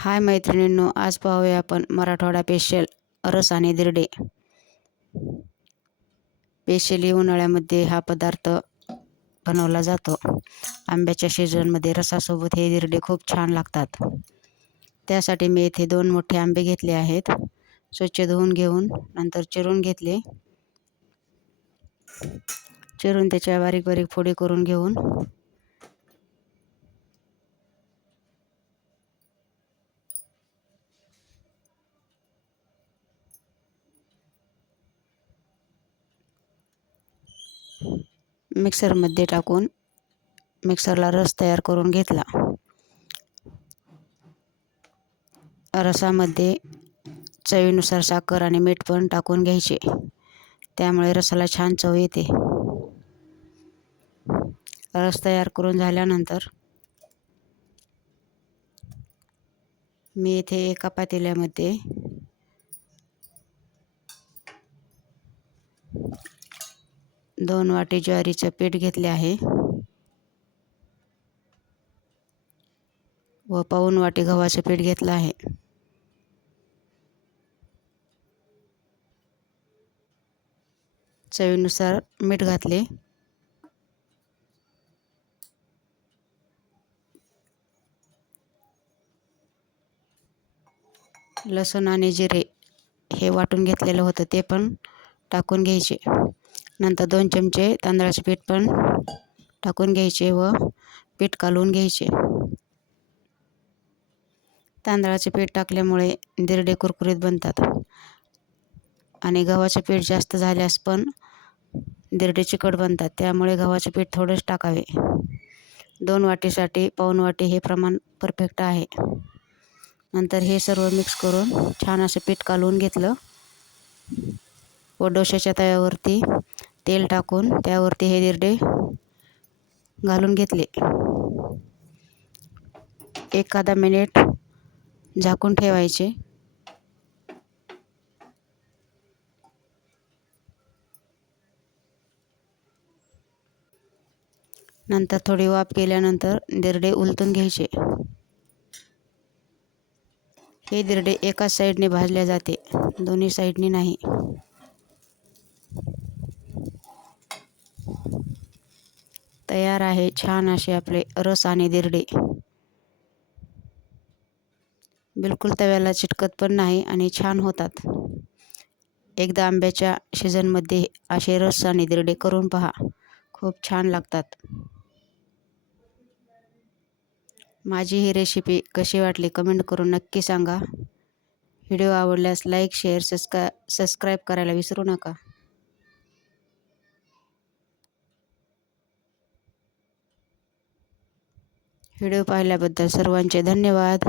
हाय मैत्रिणींनो, आज पाहूया आपण मराठवाडा स्पेशल रस आणि दिरडे। स्पेशली उन्हाळ्यामध्ये हा पदार्थ बनवला जातो। आंब्याच्या सीझनमध्ये रसासोबत हे दिरडे खूप छान लागतात। त्यासाठी मी इथे 2 मोठे आंबे घेतले आहेत। स्वच्छ धुवून घेऊन नंतर चिरून घेतले। चिरून त्याच्या बारीक बारीक फोडी करून घेऊन मिक्सरमध्ये टाकून मिक्सरला रस तयार करून घेतला। रसामध्ये चवीनुसार साखर आणि मीठ पण टाकून घ्यायचे, त्यामुळे रसाला छान चव येते। रस तयार करून झाल्यानंतर मी इथे एका पातेल्यामध्ये दोन वाटी ज्वारीचे पीठ घेतले आहे व पाऊण वाटी गव्हाचे पीठ घेतले आहे। चवीनुसार मीठ घातले। लसूण आणि जिरे हे वाटून घेतलेलं होतं ते पण टाकून घ्यायचे। नंतर 2 चमचे तांदळाचे पीठ पण टाकून घ्यायचे व पीठ कालवून घ्यायचे। तांदळाचे पीठ टाकल्यामुळे दिरडे कुरकुरीत बनतात आणि गव्हाचे पीठ जास्त झाल्यास पण दिरडे चिकट बनतात, त्यामुळे गव्हाचे पीठ थोडेच टाकावे। 2 वाटीसाठी पाऊण वाटी हे प्रमाण परफेक्ट आहे। नंतर हे सर्व मिक्स करून छान असे पीठ कालवून घेतलं व डोश्याच्या तव्यावरती तेल टाकून त्यावरती हे दिरडे घालून घेतले। एखादा मिनिट झाकून ठेवायचे। नंतर थोडी वाफ गेल्यानंतर दिरडे उलटून घ्यायचे। हे दिरडे एकाच साईडने भाजले जाते, दोन्ही साईडने नाही। तयार आहे छान असे आपले रस आणि दिरडे। बिलकुल तव्याला चिटकत पण नाही आणि छान होतात। एकदा आंब्याच्या सीझनमध्ये असे रस आणि दिरडे करून पहा, खूप छान लागतात। माझी ही रेसिपी कशी वाटली कमेंट करून नक्की सांगा। व्हिडिओ आवडल्यास लाईक, शेअर, सबस्क्राईब करायला विसरू नका। व्हिडिओ पाहिल्याबद्दल सर्वांचे धन्यवाद।